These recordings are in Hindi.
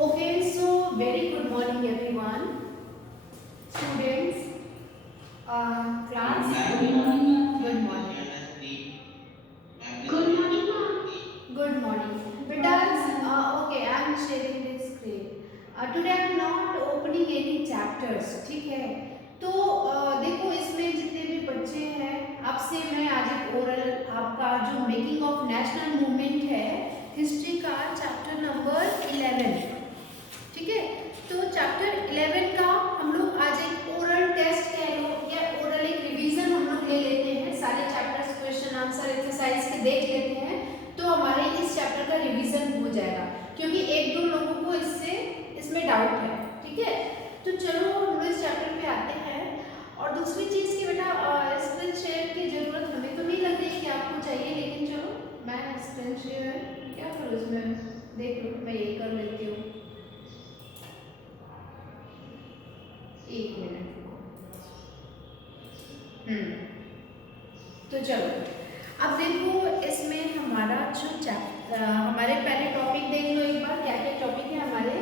Okay, so very good morning everyone, students, class. Good morning, ma'am. Good morning. Good morning, ma'am. Good morning. Good morning, Betas, ma'am. okay, I am sharing this screen. Today I am not opening any chapters, ठीक है? तो देखो इसमें जितने भी बच्चे हैं, आपसे मैं आज एक ओरल आपका जो मेकिंग ऑफ नेशनल मूवमेंट है, हिस्ट्री का चैप्टर नंबर 11, ठीक है? तो चैप्टर 11 का हम लोग आज एक ओरल टेस्ट कह लो या ओरल एक रिवीजन हम लोग ले लेते हैं, सारे चैप्टर्स क्वेश्चन आंसर एक्सरसाइज के देख लेते हैं, तो हमारे इस चैप्टर का रिवीजन हो जाएगा, क्योंकि एक दो लोगों को इसमें डाउट है, ठीक है? तो चलो हम लोग इस चैप्टर पे आते हैं। और दूसरी चीज़ की बेटा स्क्रीन शेयर की ज़रूरत हमें तो नहीं लग रही कि आपको चाहिए, लेकिन चलो मैं स्क्रीन शेयर क्या करूँ इसमें, देख लो मैं ये कर लेती हूँ, एक मिनट रुको। तो चलो अब देखो इसमें हमारा जो हमारे पहले टॉपिक देख लो एक बार, क्या क्या टॉपिक है हमारे।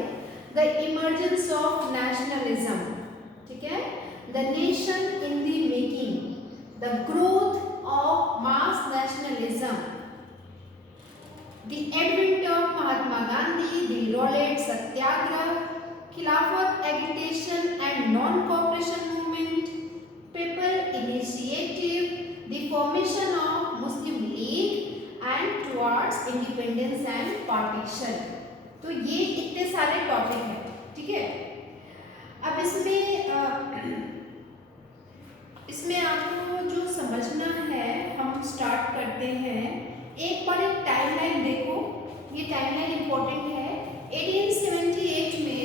द इमर्जेंस ऑफ नेशनलिज्म, ठीक है, the nation in the making, the growth of mass nationalism, the advent of Mahatma Gandhi, the Rowlatt Satyagraha, Khilafat agitation and non cooperation movement, people initiative, the formation of Muslim League and towards independence and partition। तो ये इतने सारे टॉपिक हैं, ठीक है? अब इसमें आपको जो समझना है, हम स्टार्ट करते हैं। एक बार एक टाइमलाइन देखो, ये टाइमलाइन इंपॉर्टेंट है। 1878 में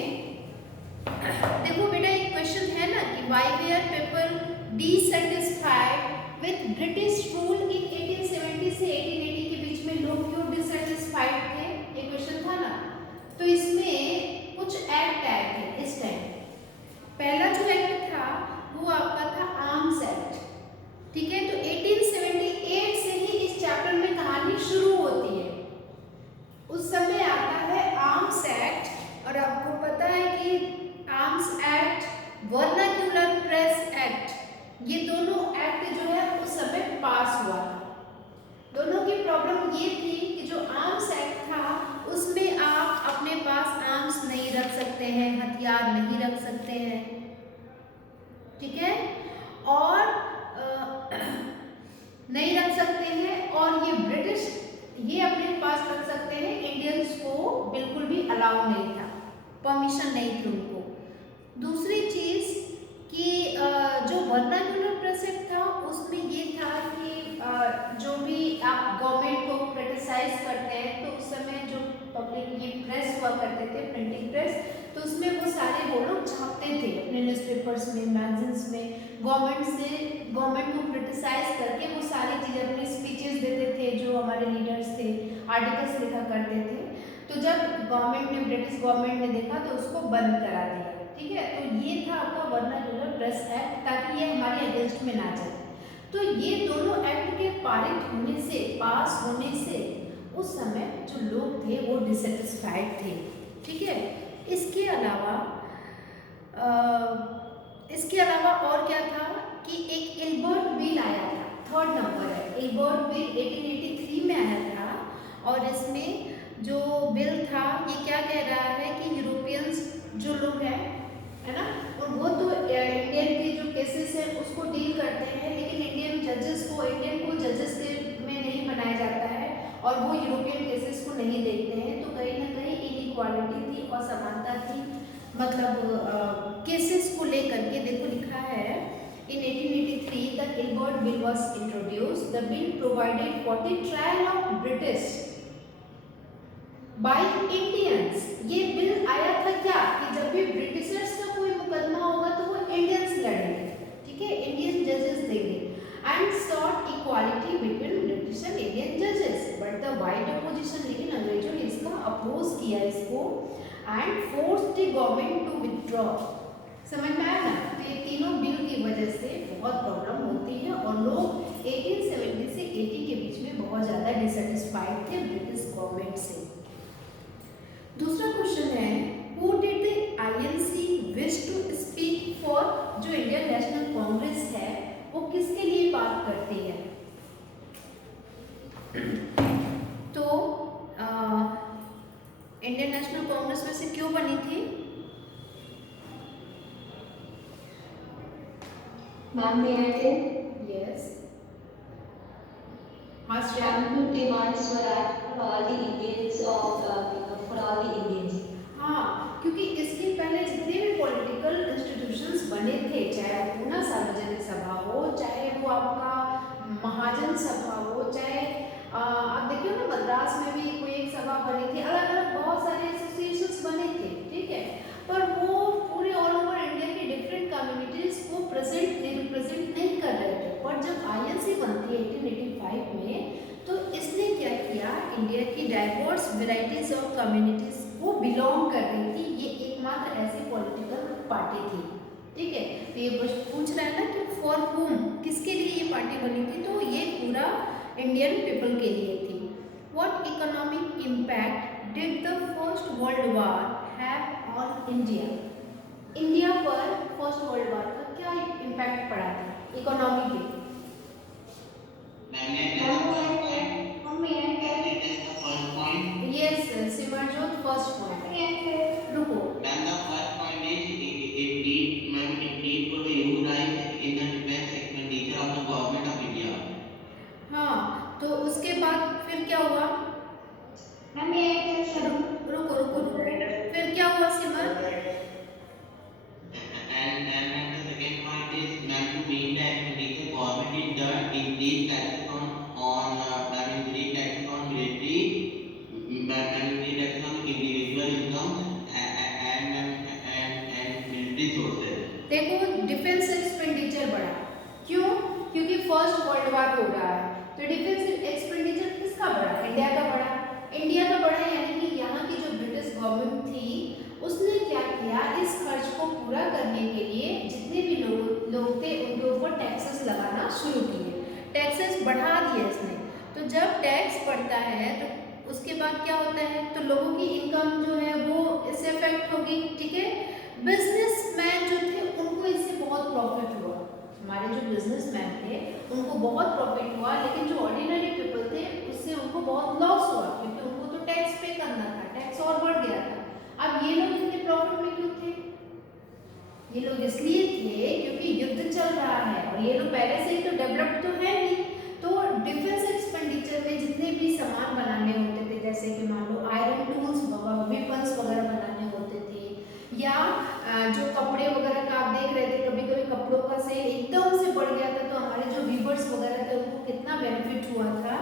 देखो बेटा एक क्वेश्चन है ना कि why were people dissatisfied with British rule in 1870 से 1880 के बीच में लोग क्यों डिससेटिस्फाइड थे, ये क्वेश्चन था ना। तो इसमें कुछ एक्ट आए थे इस टाइम। पहला जो एक्ट था वो आपका था आर्म्स एक्ट, ठीक है? तो 1878 से ही इस चैप्टर में कहानी शुरू होती है। उस समय आता है आर्म्स एक्ट, और आपको पता है कि arms act, vernacular press act, ये दोनों एक्ट जो है उस समय पास हुआ था। दोनों की प्रॉब्लम ये थी कि जो आर्म्स एक्ट था उसमें आप अपने पास आर्म्स नहीं रख सकते हैं, हथियार नहीं रख सकते हैं, ठीक है? और नहीं रख सकते हैं, और ये ब्रिटिश ये अपने पास रख सकते हैं, इंडियंस को बिल्कुल भी अलाउ नहीं था, परमिशन नहीं थी उनको। दूसरी चीज़ कि जो वर्नाक्यूलर प्रेस एक्ट था उसमें ये था कि जो भी आप गवर्नमेंट को क्रिटिसाइज करते हैं, तो उस समय जो पब्लिक ये प्रेस हुआ करते थे, प्रिंटिंग प्रेस, तो उसमें वो सारे वो लोग छापते थे अपने न्यूज़पेपर्स में, मैगजीन्स में, गवर्नमेंट को क्रिटिसाइज करके वो सारी चीज़ें अपनी स्पीचेस देते थे, जो हमारे लीडर्स थे आर्टिकल्स लिखा करते थे। तो जब गवर्नमेंट ने, ब्रिटिश गवर्नमेंट ने देखा तो उसको बंद करा दिया, ठीक है? तो ये था आपका वर्नाक्यूलर प्रेस एक्ट, ताकि ये हमारे अगेंस्ट में ना चले। तो ये दोनों एक्ट के पारित होने से, पास होने से उस समय जो लोग थे वो डिससेटिस्फाइड थे, ठीक है? इसके अलावा और क्या था कि एक एल्बर्ट बिल आया था, थर्ड नंबर है, एल्बर्ट बिल 1883 में आया था, और इसमें जो बिल था ये क्या कह रहा है कि यूरोपियंस जो लोग हैं, है ना, और वो तो इंडियन के जो केसेस हैं उसको डील करते हैं, लेकिन इंडियन को जजेस में नहीं बनाया जाता है, और वो यूरोपियन केसेस को नहीं देखते हैं। तो कहीं ना कहीं इनइक्वालिटी थी, असमानता थी, मतलब केसेस को लेकर के। देखो लिखा है इन 1883 the Albert bill was introduced, the bill provided for the trial of British by Indians. ये बिल आया था क्या कि जब भी ब्रिटिशर्स का कोई मुकदमा होगा तो वो इंडियंस लड़ेंगे, ठीक है, इंडियन जजेस देंगे, and sought equality between British and Indian जजेस, बट द वाइट अपोजिशन, लेकिन अंग्रेजों ने इसका अपोज किया इसको, and force the government to withdraw. समझ में आया ना? तो ये तीनों बिल की वजह से बहुत प्रॉब्लम होती है, और लोग 1870 से 80 के बीच में बहुत ज़्यादा डिससेटिस्फाइड थे ब्रिटिश गवर्नमेंट से। दूसरा क्वेश्चन है से क्यों बनी थी? Ma'am, may I tell? Yes, हाँ Ma'am, Shreya. to demand Swaraj for all the Indians for all the Indians. हाँ, क्योंकि इसके पहले जितने भी पॉलिटिकल इंस्टीट्यूशंस बने थे, चाहे वो पूना सार्वजनिक सभा हो, चाहे वो आपका महाजन सभा हो, चाहे आप देखिए ना मद्रास में भी कोई एक सभा बनी थी, अलग अलग बहुत सारे एसोसिएशंस बने थे, ठीक है, पर वो पूरे ऑल ओवर इंडिया की डिफरेंट कम्युनिटीज को रिप्रेजेंट नहीं कर रहे थे। पर जब आईएनसी बनती है 1885 में, तो इसने क्या किया, इंडिया की डाइवर्स वेराइटीज ऑफ कम्युनिटीज को बिलोंग कर रही थी, ये एकमात्र ऐसी पॉलिटिकल पार्टी थी, ठीक है। तो ये बस पूछ रहा है ना कि फॉर हुम, किसके लिए ये पार्टी बनी थी, तो ये पूरा इंडियन पीपल के लिए थी। What economic impact did the first world war have on India? India पर फर्स्ट वर्ल्ड वॉर का क्या इम्पैक्ट पड़ा था इकोनॉमी पे? मैंने first point. Can I tell the first point? Yes Simarjot, first point. रुको, Ma'am, the first point is it need to be utilized in the defense expenditure of the government of India. हाँ, तो उसके बाद फिर क्या हुआ? Ma'am, may I tell some? रुको, फिर क्या हुआ सिमर? And the second point is ma'am to meet the expenditure government is done increase taxes on ma'am increase taxes on military ma'am increase taxes on individual incomes and military sources. देखो डिफेंस एक्सपेंडिचर बढ़ा, क्यों? क्योंकि फर्स्ट वर्ल्ड वॉर हो रहा है, तो डिफेंस एक्सपेंडिचर किसका बढ़ा? इंडिया का बढ़ा। इंडिया का बढ़ा यानी कि यहाँ की जो ब्रिटिश गवर्नमेंट थी उसने क्या किया, इस खर्च को पूरा करने के लिए जितने भी लोग थे उनके ऊपर टैक्सेस लगाना शुरू किए, टैक्सेस बढ़ा दिए इसने। तो जब टैक्स बढ़ता है तो उसके बाद क्या होता है, तो लोगों की इनकम जो है वो इससे अफेक्ट होगी, ठीक है। बिजनेसमैन जो थे उनको इससे बहुत प्रॉफिट हुआ, हमारे जो बिजनेसमैन थे उनको बहुत प्रॉफिट हुआ, लेकिन जो ऑर्डिनरी पीपल थे उससे उनको बहुत लॉस हुआ, क्योंकि उनको तो टैक्स पे करना था, टैक्स और बढ़ गया था। अब ये लोग इतने प्रॉफिट में क्यों थे? ये लोग इसलिए थे क्योंकि युद्ध चल रहा है और ये लोग पहले से ही तो डेवलप्ड तो है नहीं, तो डिफेंस एक्सपेंडिचर में जितने भी सामान बनाने होते थे, जैसे कि मान लो आयरन टूल्स वेपन्स वगैरह बनाने होते थे, या जो कपड़े वगैरह का आप देख रहे थे, कभी कभी कपड़ों का सेल एकदम से बढ़ गया था, तो हमारे जो वीवर्स वगैरह थे उनको कितना बेनिफिट हुआ था।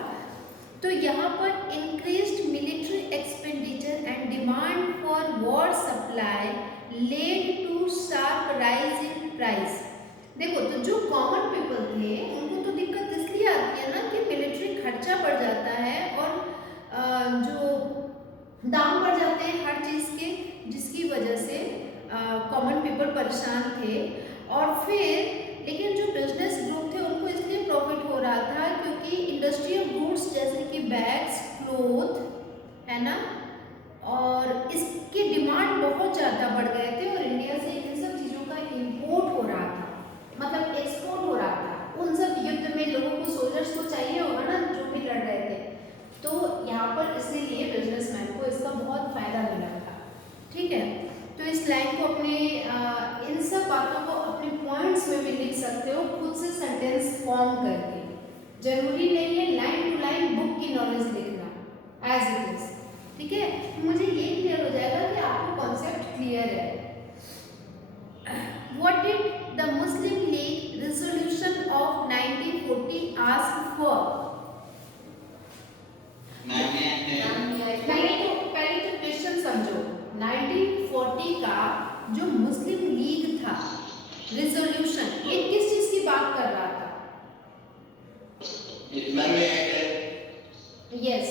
तो यहाँ पर increased military expenditure and demand for war supply led to sharp rise in price. देखो, तो जो कॉमन पीपल थे उनको तो दिक्कत इसलिए आती है ना कि मिलिट्री खर्चा बढ़ जाता है और जो दाम बढ़ जाते हैं हर चीज़ के, जिसकी वजह से कॉमन पीपल परेशान थे। और फिर लेकिन जो बिजनेस ग्रुप थे उनको इसलिए प्रॉफिट हो रहा था क्योंकि इंडस्ट्रियल गुड्स जैसे कि बैग्स, क्लोथ, है ना, और इसकी डिमांड बहुत ज़्यादा बढ़ गए थे और इंडिया से इन सब चीज़ों का इंपोर्ट हो रहा था, मतलब एक्सपोर्ट हो रहा था। उन सब युद्ध में लोगों को, सोल्जर्स को चाहिए होगा ना जो भी लड़ रहे थे, तो यहाँ पर इसीलिए बिजनेसमैन को इसका बहुत फायदा मिला था, ठीक है। तो इस लाइन को अपने इन सब बातों को अपने पॉइंट्स में भी लिख सकते हो, खुद से सेंटेंस फॉर्म करके, जरूरी नहीं है लाइन टू लाइन बुक की नॉलेज लिखना एज इट इज, ठीक है। मुझे ये क्लियर हो जाएगा कि आपको कॉन्सेप्ट क्लियर है। What did the Muslim league resolution of 1940 ask for? पहले तो क्वेश्चन समझो। 1940 का जो मुस्लिम लीग था रेजोल्यूशन, ये किस चीज की बात कर रहा था? यस,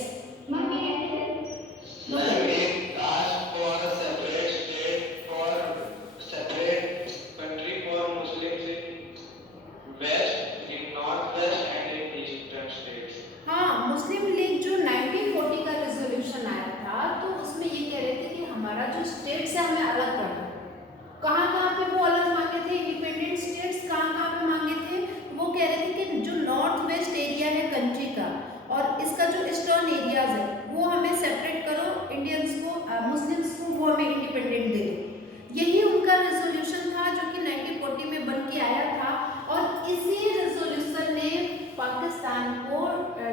हाँ, मुस्लिम लीग जो 1940 का रेजोल्यूशन आया था, तो उसमें ये कह रहे थे कि हमारा जो स्टेट्स है हमें अलग करना। कहाँ पे वो अलग मांगे थे? इंडिपेंडेंट स्टेट्स कहाँ पे मांगे थे? वो कह रहे थे कि जो नॉर्थ वेस्ट एरिया है कंट्री का और इसका जो ईस्टर्न एरियाज है वो हमें सेपरेट करो, इंडियंस को, मुस्लिम्स को वो हमें रेजोल्यूशन था जो कि 1940 में बन के आया था, और इसी रेजोल्यूशन ने पाकिस्तान को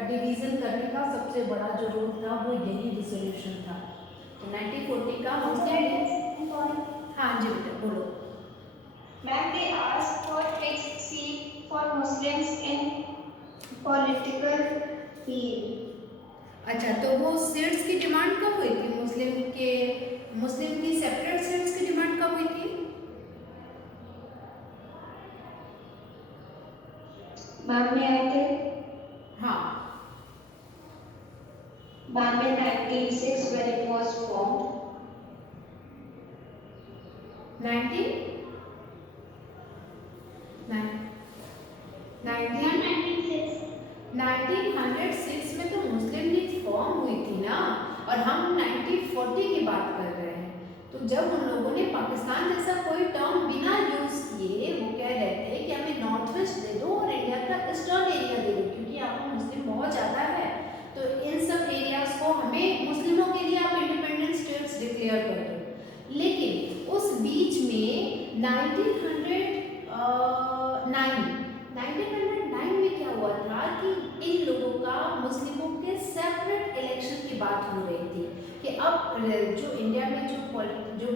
डिवीजन करने का सबसे बड़ा जो रोल था वो यही रेजोल्यूशन था। तो 1940 का हाँ जी बेटा बोलो। Ma'am, they asked for fixed seat for Muslims in political field. अच्छा, तो वो सीट्स की डिमांड कब हुई थी? मुस्लिम की सेपरेट सीट्स की डिमांड कब हुई थी? Ma'am, may I take? हाँ, Ma'am, in 1906 when it was formed. 1906 में तो मुस्लिम लीग फॉर्म हुई थी ना, और हम 1940 की बात कर रहे हैं। तो जब उन लोगों ने पाकिस्तान जैसा कोई टर्म बिना यूज किए वो कह रहे थे कि हमें नॉर्थ वेस्ट दे दो और इंडिया का ईस्टर्न एरिया दे दो, क्योंकि यहाँ पर मुस्लिम बहुत ज़्यादा है, तो इन सब एरियाज को हमें मुस्लिमों के लिए आप इंडिपेंडेंट स्टेट्स डिक्लेयर कर दो। लेकिन उस बीच में 1909 में क्या हुआ था कि इन लोगों का मुस्लिमों के सेपरेट इलेक्शन की बात हो रही थी कि अब जो इंडिया में जो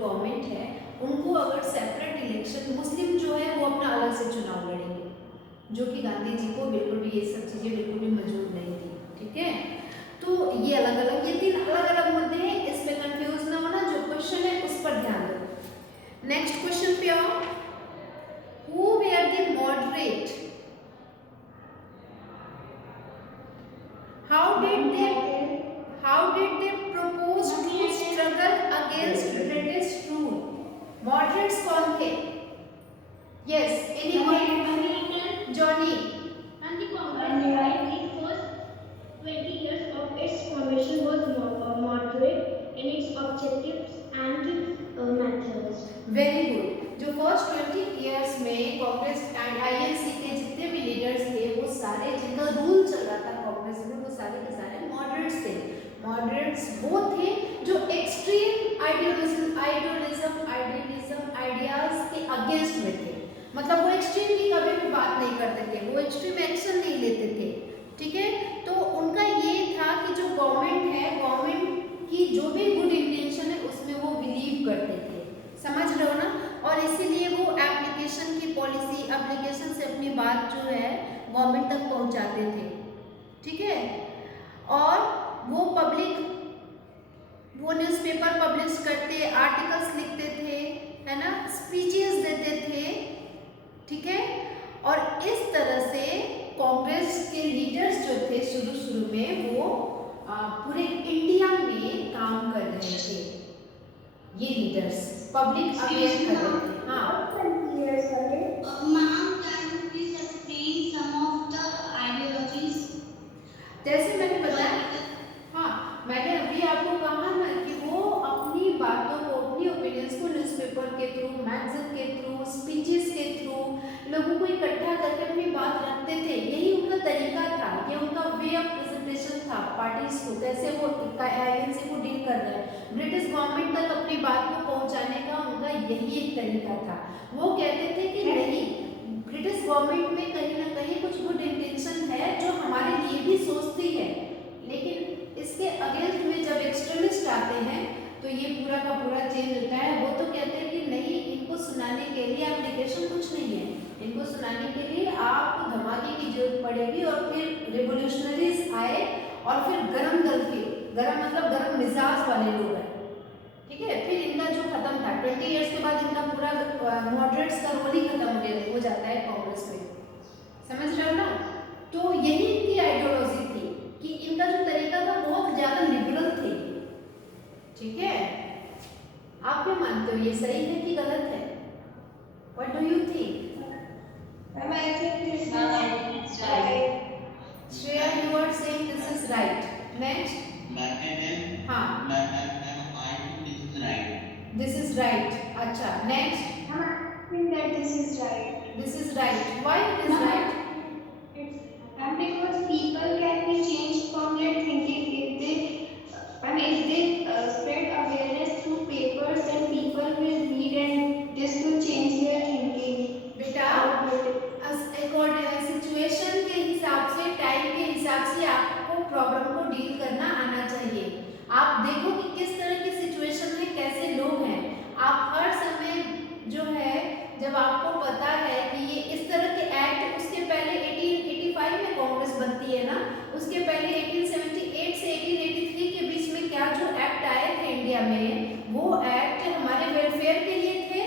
गवर्नमेंट है उनको अगर सेपरेट इलेक्शन, मुस्लिम जो है वो अपना अलग से चुनाव लड़ेंगे, जो कि गांधी जी को बिल्कुल भी ये सब चीज़ें बिल्कुल भी मंजूर नहीं थी। ठीक है, तो ये अलग अलग, ये 3 अलग अलग मुद्दे हैं, इस पे कंफ्यूज ना होना, जो क्वेश्चन है उस पर ध्यान दो। नेक्स्ट क्वेश्चन पे आओ। Who were the moderate? How did they propose to struggle against British rule? Moderates कौन थे? Yes, anyone? Johnny. And the Congress in the first 20 years of its formation was moderate in its objectives and methods. Very good. जो फर्स्ट 20 इयर्स में कांग्रेस एंड आईएनसी के जितने भी लीडर्स थे वो सारे, जिनका रूल चल रहा था कांग्रेस में, वो सारे के सारे मॉडरेट्स थे। मॉडरेट्स वो थे जो एक्सट्रीम आइडियाज के अगेंस्ट में थे, मतलब वो एक्सट्रीम की कभी भी बात नहीं करते थे, वो एक्सट्रीम एक्शन नहीं लेते थे। ठीक है, तो उनका ये था कि जो गवर्नमेंट है, गवर्नमेंट की जो भी गुड इंटेंशन है उसमें वो बिलीव करते थे, समझ रहे हो ना, और इसीलिए वो एप्लीकेशन की पॉलिसी, एप्लीकेशन से अपनी बात जो है गवर्नमेंट तक पहुंचाते थे। ठीक है, और वो न्यूज़पेपर पब्लिश करते, आर्टिकल्स लिखते थे, है ना, स्पीचेस देते थे। ठीक है, और इस तरह से कांग्रेस के लीडर्स जो थे शुरू में वो पूरे इंडिया में काम कर रहे थे, ये लीडर्स पब्लिक अवेयर कर रहे थे। हाँ Ma'am, can you please explain some of the ideologies? जैसे मैंने बताया, हाँ मैंने अभी आपको कहा ना कि वो अपनी बातों को, अपनी ओपिनियंस को न्यूज़पेपर के थ्रू, मैगजीन के थ्रू, स्पीचेस के थ्रू लोगों को इकट्ठा करके अपनी बात रखते थे, यही उनका तरीका था, ये उनका वे ऑफ प्रेजेंटेशन था पार्टीज को, कैसे वो आईएनसी को डील कर रहे हैं, ब्रिटिश गवर्नमेंट तक अपनी बात को पहुंचाने का उनका यही एक तरीका था। वो कहते थे कि नहीं, ब्रिटिश गवर्नमेंट में कहीं ना कहीं कुछ गुड इंटेंशन है जो हमारे लिए भी सोचती है, लेकिन इसके अगेंस्ट में जब एक्सट्रीमिस्ट आते हैं तो ये पूरा का पूरा चेंज होता है। वो तो कहते हैं कि नहीं, इनको सुनाने के लिए एप्लीकेशन कुछ नहीं है, इनको सुनाने के लिए आपको धमाके की जरूरत पड़ेगी, और फिर रिवोल्यूशनरीज आए और फिर गरम दल के, गरम मतलब गरम मिजाज वाले लोग हैं। ठीक है, फिर इनका जो खत्म था 20 इयर्स के बाद इनका पूरा मॉडरेट्स का रोल ही खत्म हो जाता है कांग्रेस में, समझ रहे हो ना। तो यही इनकी आइडियोलॉजी थी कि इनका जो तरीका था बहुत ज़्यादा लिबरल थे। ठीक है, आप क्या मानते हो, ये सही है कि गलत है? What do you think? Ma'am, I think this is Ma'am, right. Shreya, you are saying this is right. Next. Ma'am हाँ, I think this is right. this is right. अच्छा, next. Ma'am, I think that this is right. This is right. Why it is right? And because people can be changed from their thinking if they spread awareness through papers, then people will read and this will पहले 1878 से 1883 के बीच में क्या जो एक्ट आए थे इंडिया में, वो एक्ट हमारे वेलफेयर के लिए थे?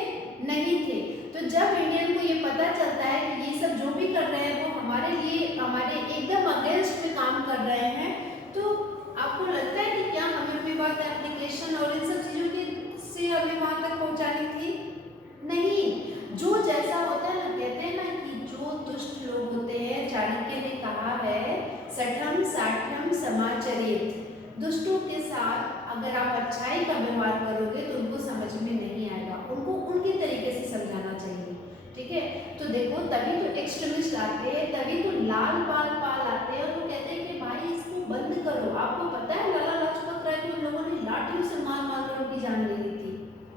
नहीं थे। तो जब इंडियन को ये पता चलता है कि ये सब जो भी कर रहे हैं वो हमारे लिए, हमारे एकदम अगेंस्ट में काम कर रहे हैं, तो आपको लगता है कि क्या हमें अपनी बात एप्लीकेशन और इन सब चीज़ों के से हमें वहाँ तक पहुँचानी थी? नहीं। जो जैसा होता है ना, कहते हैं ना कि जो दुष्ट लोग होते हैं, चाणक्य ने कहा है सठम साठम समाचरित, दुष्टों के साथ अगर आप अच्छाई का व्यवहार करोगे तो उनको समझ में नहीं आएगा, उनको उनके तरीके से समझाना चाहिए। ठीक है, तो देखो तभी तो एक्सट्रीमिस्ट आते हैं, तभी तो लाल पाल आते हैं और वो कहते हैं कि भाई इसको बंद करो। आपको पता है लाला लाजपत राय को इन लोगों ने लाठियों से मार मार कर उनकी जान ले ली थी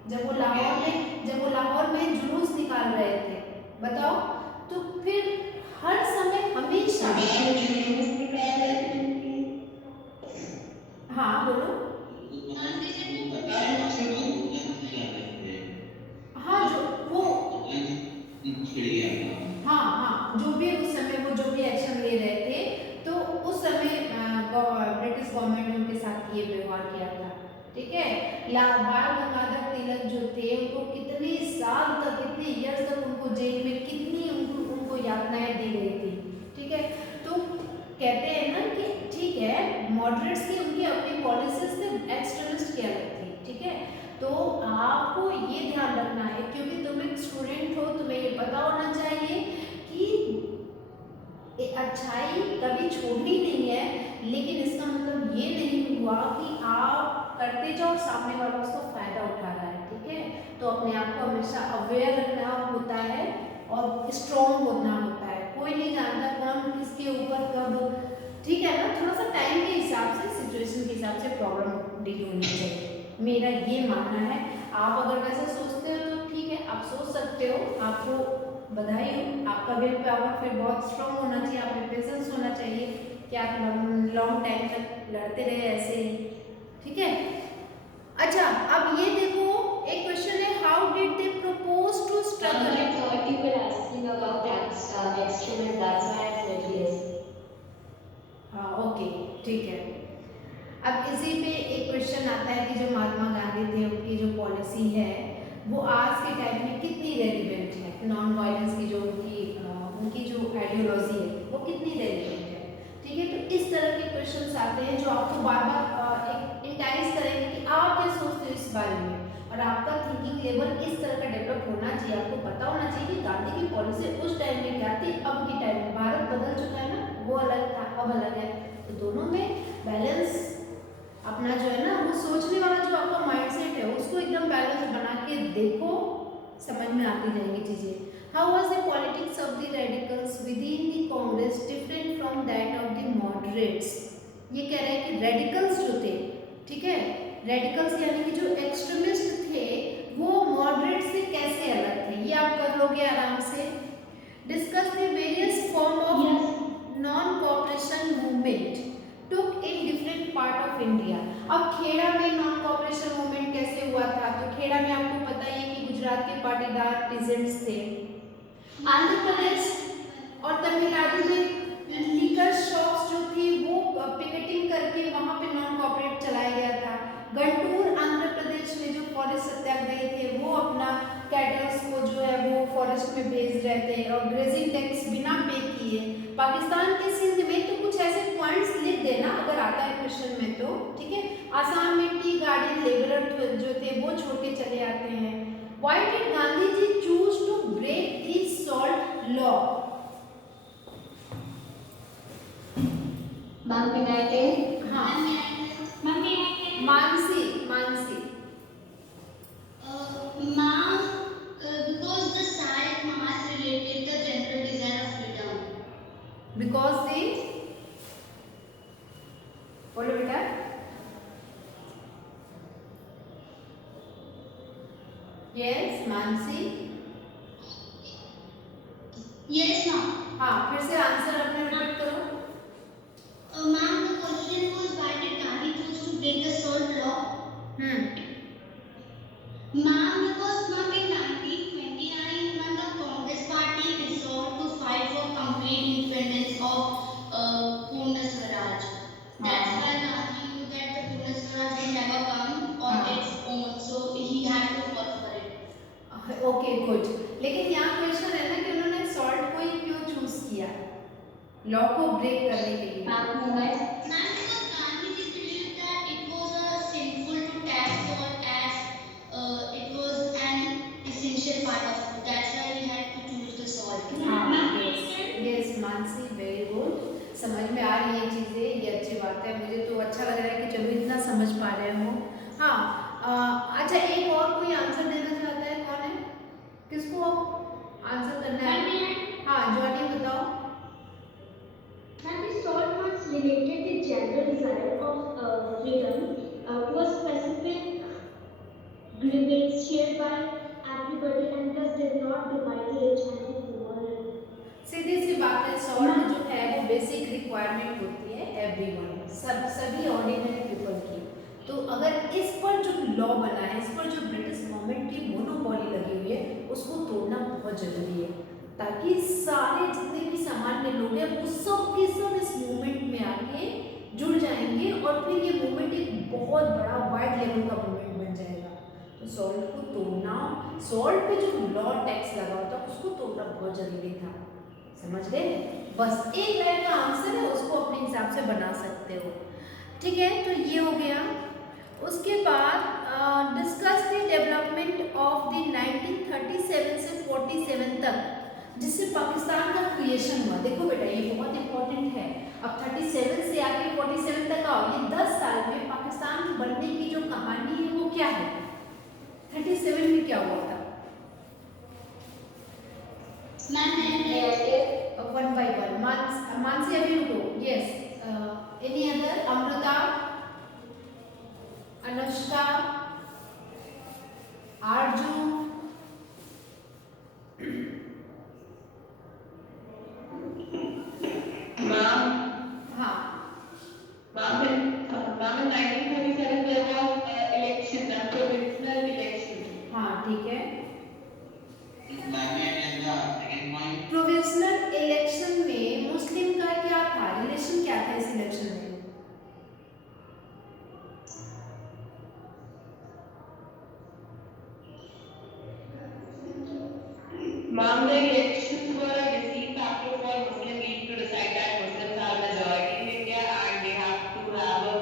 जब वो लाहौर में जुलूस निकाल रहे थे, बताओ। तो फिर हर समय हमेशा, हाँ बोलो। हाँ जो वो, हाँ जो भी उस समय वो जो भी एक्शन ले रहे थे, तो उस समय ब्रिटिश गवर्नमेंट ने उनके साथ ये व्यवहार किया था। ठीक है, बाल गंगाधर तिलक जो थे उनको कितने साल तक, कितने ईयर्स तक उनको जेल में कितनी उनको यातनाएं दी गई थी। ठीक है, तो कहते हैं ना कि ठीक है मॉडरेट्स की उनकी अपनी पॉलिसीज थे, एक्सट्रीमिस्ट की अलग थी। ठीक है, तो आपको ये ध्यान रखना है क्योंकि तुम एक स्टूडेंट हो, तुम्हें ये पता होना चाहिए कि अच्छाई कभी छोड़नी नहीं है, लेकिन इसका मतलब ये नहीं हुआ कि आप करते जाओ और सामने वाला उसका फायदा उठा रहा है। ठीक है, तो अपने आप को हमेशा अवेयर रखना होता है और स्ट्रॉन्ग होना होता है। कोई नहीं जानता कौन किसके ऊपर कब, ठीक है ना, थोड़ा सा टाइम के हिसाब से, सिचुएशन के हिसाब से प्रॉब्लम डील होनी चाहिए, मेरा ये मानना है। आप अगर वैसा सोचते हो तो ठीक है, आप सोच सकते हो, आपको बधाई हो, आपका विल पावर फिर बहुत स्ट्रॉन्ग होना चाहिए, आप में पेशेंस होना चाहिए कि आप लॉन्ग टाइम तक लड़ते रहे ऐसे ही। ठीक है, अच्छा अब ये देखो एक क्वेश्चन है, how did they propose to struggle? I thought you were asking about that extremist, that's why I said yes. हाँ ओके ठीक है। अब इसी पे एक क्वेश्चन आता है कि जो महात्मा गांधी थे उनकी जो पॉलिसी है वो आज के टाइम में कितनी रेलिवेंट है, नॉन वायलेंस की जो उनकी जो आइडियोलॉजी है वो कितनी रेलिवेंट है। ठीक है, तो इस तरह के क्वेश्चंस आते हैं जो आपको बार बार इंटाइज करेंगे कि आप क्या सोचते हो इस बारे में, और आपका थिंकिंग लेवल इस तरह का डेवलप होना चाहिए। आपको पता होना चाहिए कि गांधी की पॉलिसी उस टाइम में क्या थी, अब के टाइम में भारत बदल चुका है ना, वो अलग था अब अलग है, तो दोनों में बैलेंस अपना जो है ना, वो सोचने वाला जो आपका माइंडसेट है उसको एकदम बैलेंस बना के देखो, समझ में आती जाएंगी चीजें। How was the politics of the radicals with in the Congress different from that of the moderates? ये कह रहे हैं कि रेडिकल्स जो थे, ठीक है, रेडिकल्स यानी कि जो एक्सट्रीमिस्ट थे वो मॉडरेट से कैसे अलग थे, ये आप कर लोगे आराम से। Discuss the various form of non cooperation movement took in different part of India. अब खेड़ा में नॉन कोऑपरेशन मूवमेंट कैसे हुआ था, तो खेड़ा में आपको पता ही है कि गुजरात के पाटीदार प्रेजेंट्स थे। आंध्र प्रदेश और तमिलनाडु में लिकर शॉप्स जो थी वो पिकेटिंग करके वहाँ पे नॉन कोऑपरेट चलाया गया था। गंटूर आंध्र प्रदेश में जो फॉरेस्ट सत्याग्रही थे वो अपना कैटल्स को जो है वो फॉरेस्ट में भेज रहे थे और ग्रेजिंग टैक्स बिना पे किए। पाकिस्तान के सिंध में तो कुछ ऐसे पॉइंट्स लिख देना अगर आता है क्वेश्चन में तो, ठीक है। आसाम में टी गार्डन लेबरर जो थे वो छोड़ के चले आते हैं। Why did Gandhi ji choose to break the salt law? Ma'am, can I take? हाँ, Mummy, Mansi ma'am, because the salt mass related the general desire of freedom. because they, बोलो बेटा। Yes, मानसी। Yes, ma'am. हाँ, फिर से आंसर अपने रिपीट करो। Ma'am, the question was why did Gandhi choose to break the salt law? Ma'am, because ma'am in 1929, ma'am the Congress party resolved to fight for complete independence of Purna Swaraj. Law को ब्रेक करने के लिए? Ma'am, movement. Ma'am, because Gandhiji believed that it was sinful to tax salt as it was an essential part of food. That's why we had to choose the salt. हाँ, यस मानसी, वेरी गुड। समझ में आ रही है चीज़ें, ये अच्छी बात है। मुझे तो अच्छा लग रहा है कि चलो इतना समझ पा रहे हो। हाँ, अच्छा एक और कोई आंसर देना चाहता है? कौन है? किसको आंसर करना है? हाँ, जॉनी बताओ। Ma'am, the salt was related the general desire of freedom to a specific grievance shared by everybody and thus did not divide the rich and the poor. सीधी सी बात है, सॉल्ट जो है वो बेसिक रिक्वायरमेंट होती है एवरीवन, सभी ऑर्डिनरी पीपल की। तो अगर इस पर जो लॉ बना है, इस पर जो ब्रिटिश गवर्नमेंट की मोनोपोली लगी हुई है, उसको तोड़ना बहुत जरूरी है, ताकि सारे जितने भी सामान्य लोग हैं वो सब के सब इस मूवमेंट में आके जुड़ जाएंगे और फिर ये मूवमेंट एक बहुत बड़ा वाइड लेवल का मूवमेंट बन जाएगा। तो सॉल्ट को तोड़ना, सॉल्ट पे जो लॉ टैक्स लगा होता है उसको तोड़ना बहुत जरूरी था। समझ गए? बस एक लाइन का आंसर है, उसको अपने हिसाब से बना सकते हो। ठीक है, तो ये हो गया। उसके बाद discuss the development of the 1937 से 47 तक, जिससे पाकिस्तान का क्रिएशन हुआ। देखो बेटा, ये बहुत इंपॉर्टेंट है। अब 37 से आके 47 तक आओ, ये 10 साल में पाकिस्तान बनने की जो कहानी है वो क्या है? 37 में क्या हुआ था? One by one. मानसी अभी रुको। Yes, any other? Amrita, Anushka, आरजू, Ma'am, हाँ ma'am, in 1937 there was election, a provisional election. हाँ, ठीक है। Ma'am, may I tell the second point? Provisional election में मुस्लिम का क्या था, रिलेशन क्या था इस इलेक्शन में? Ma'am, the elections were a decisive factor for Muslim League to decide that Muslims are majority in India and they have to have a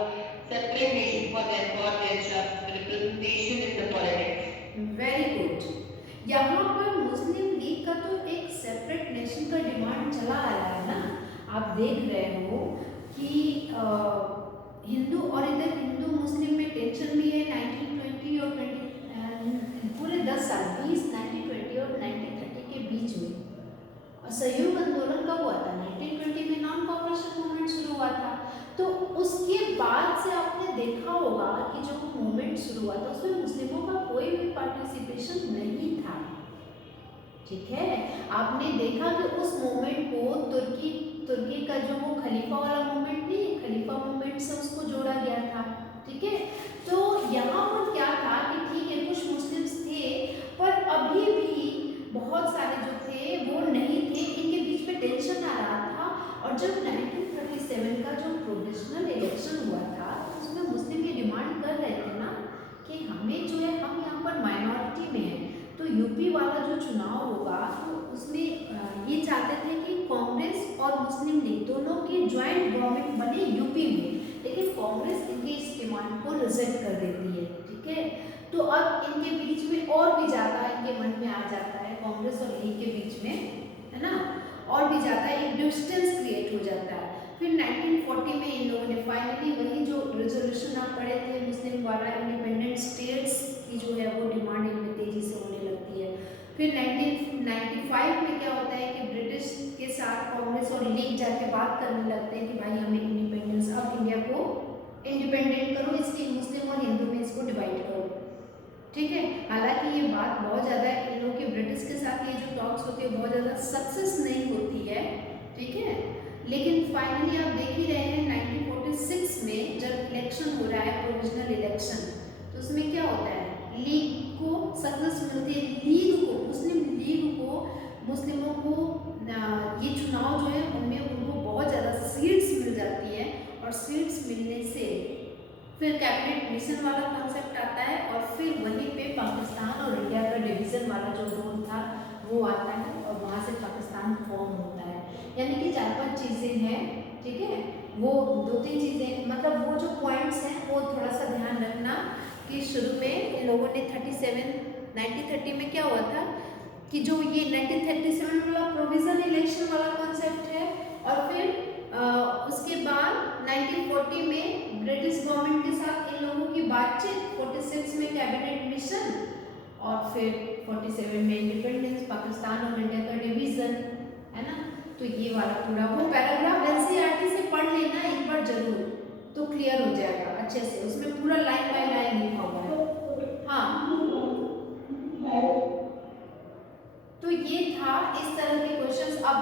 separate nation for them for their just representation in the politics. Very good. यहाँ पर मुस्लिम लीग का तो एक सेपरेट नेशन का डिमांड चला आ रहा है ना। आप देख रहे हो कि हिंदू और इधर हिंदू मुस्लिम में टेंशन भी है 1920 और 20 पूरे 10 साल 1920 और 1930 के बीच में। और सहयोग आंदोलन कब हुआ था? 1920 में नॉन कॉपरेशन मूवमेंट शुरू हुआ था। तो उसके बाद से आपने देखा होगा कि जो मूवमेंट शुरू हुआ था उसमें मुस्लिमों का कोई भी पार्टिसिपेशन नहीं था। ठीक है, आपने देखा कि उस मूवमेंट को तुर्की का जो वो खलीफा वाला मूवमेंट नहीं, खलीफा मूवमेंट से उसको जोड़ा गया था। ठीक है, तो यहाँ पर क्या था कि ठीक है कुछ मुस्लिम्स थे, पर अभी भी बहुत सारे जो थे वो नहीं थे, इनके बीच में टेंशन आ रहा था। और जब 1937 का जो प्रोविजनल इलेक्शन हुआ था तो उसमें मुस्लिम ये डिमांड कर रहे थे ना कि हमें जो है, हम यहाँ पर माइनॉरिटी में हैं, तो यूपी वाला जो चुनाव होगा तो उसमें ये चाहते थे कि कांग्रेस और मुस्लिम लीग दोनों की ज्वाइंट गवर्नमेंट बने यूपी में, लेकिन कांग्रेस इनकी इस डिमांड को रिजेक्ट कर देती है। ठीक है, तो अब इनके बीच में और भी ज़्यादा इनके मन में आ जाता है, कांग्रेस और लीग के बीच में, है ना, और भी ज़्यादा एक डिस्टेंस क्रिएट हो जाता है। फिर 1940 में इन लोगों ने फाइनली वही जो रेजोल्यूशन आप पढ़े थे मुस्लिम वाला, इंडिपेंडेंट स्टेट्स की जो है वो डिमांड इनमें तेज़ी से होने लगती है। फिर 1995 में क्या होता है कि ब्रिटिश के साथ कांग्रेस और लीग जाके बात करने लगते हैं कि भाई हमें इंडिपेंडेंस, अब इंडिया को इंडिपेंडेंट करो, इसके मुस्लिम और हिंदू में इसको डिवाइड करो। ठीक है, हालांकि ये बात बहुत ज़्यादा इन लोगों के ब्रिटिश के साथ ये जो टॉक्स होती है बहुत ज़्यादा सक्सेस नहीं होती है। ठीक है, लेकिन फाइनली आप देख ही रहे हैं 1946 में जब इलेक्शन हो रहा है, प्रोविजनल इलेक्शन, तो उसमें क्या होता है, लीग को सक्सेस मिलती है, लीग को, मुस्लिम लीग को, मुस्लिमों को ये चुनाव जो है उनमें उनको बहुत ज़्यादा सीट्स मिल जाती है। और सीट्स मिलने से फिर कैबिनेट मिशन वाला कॉन्सेप्ट आता है और फिर वहीं पे पाकिस्तान और इंडिया का डिवीज़न वाला जो रोल था वो आता है और वहाँ से पाकिस्तान फॉर्म होता है। यानी कि 4-5 चीज़ें हैं, ठीक है। वो 2-3 चीज़ें, मतलब वो जो पॉइंट्स हैं वो थोड़ा सा ध्यान रखना कि शुरू में इन लोगों ने 1930 में क्या हुआ था कि जो ये 1937 वाला प्रोविजन इलेक्शन वाला कॉन्सेप्ट है, और फिर उसके बाद 1940 में ब्रिटिश गवर्नमेंट के साथ इन लोगों की बातचीत, 46 में कैबिनेट मिशन, और फिर 47 में इंडिपेंडेंस, पाकिस्तान और इंडिया का डिवीज़न, है ना। तो ये वाला पूरा वो पैराग्राफ एनसीईआरटी से पढ़ लेना एक बार जरूर, तो क्लियर हो जाएगा अच्छे से। उसमें पूरा लाइन बाय लाइन लिखा हुआ है। हाँ, तो ये था इस तरह के क्वेश्चंस। अब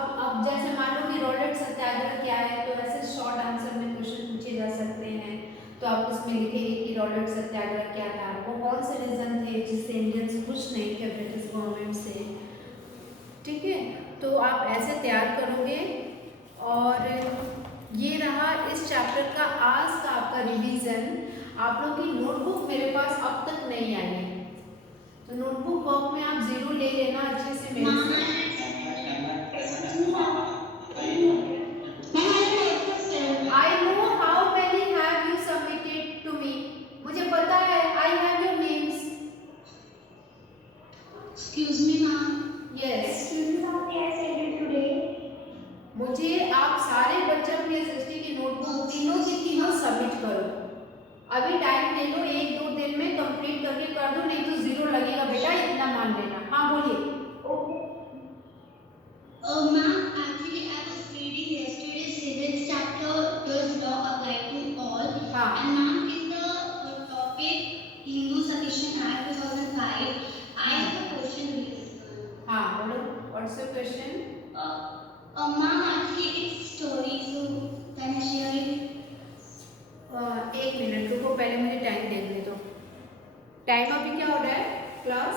जैसे मान लो कि रॉलेट सत्याग्रह क्या है, तो ऐसे शॉर्ट आंसर में क्वेश्चन पूछे जा सकते हैं। तो आप उसमें लिखेंगे कि रॉलेट सत्याग्रह क्या था, वो कौन से रीजन थे जिससे इंडियंस खुश नहीं थे ब्रिटिश गवर्नमेंट से, ठीक है। तो आप ऐसे तैयार करोगे। और ये रहा इस चैप्टर का आज का आपका रिवीजन। आप लोग की नोटबुक मेरे पास अब तक नहीं आई है, तो नोटबुक वर्क में आप 0 ले लेना अच्छे से मेरे से। I know how many have you submitted to me. मुझे पता है, I have your names. Excuse me, ma'am. Yes. Excuse me, ma'am. May I send it today? मुझे आप सारे बच्चे अपनी एसएसटी की नोटबुक तीनों की तीनों सबमिट करो। अभी टाइम ले लो, 1-2 दिन में कंप्लीट करके कर दो, नहीं तो 0 लगेगा बेटा, इतना मान लेना। हाँ बोलिए। Ma'am, actually I was reading yesterday civics chapter, does law apply to all? हाँ And ma'am, in the topic Hindu Sedition Act 2005, I have a question to this. हाँ बोलो, what's your question? Ma'am, actually it's story, so can I share it? 1 minute रुको, पहले मुझे टाइम देखने दो। टाइम अभी क्या हो रहा है क्लास?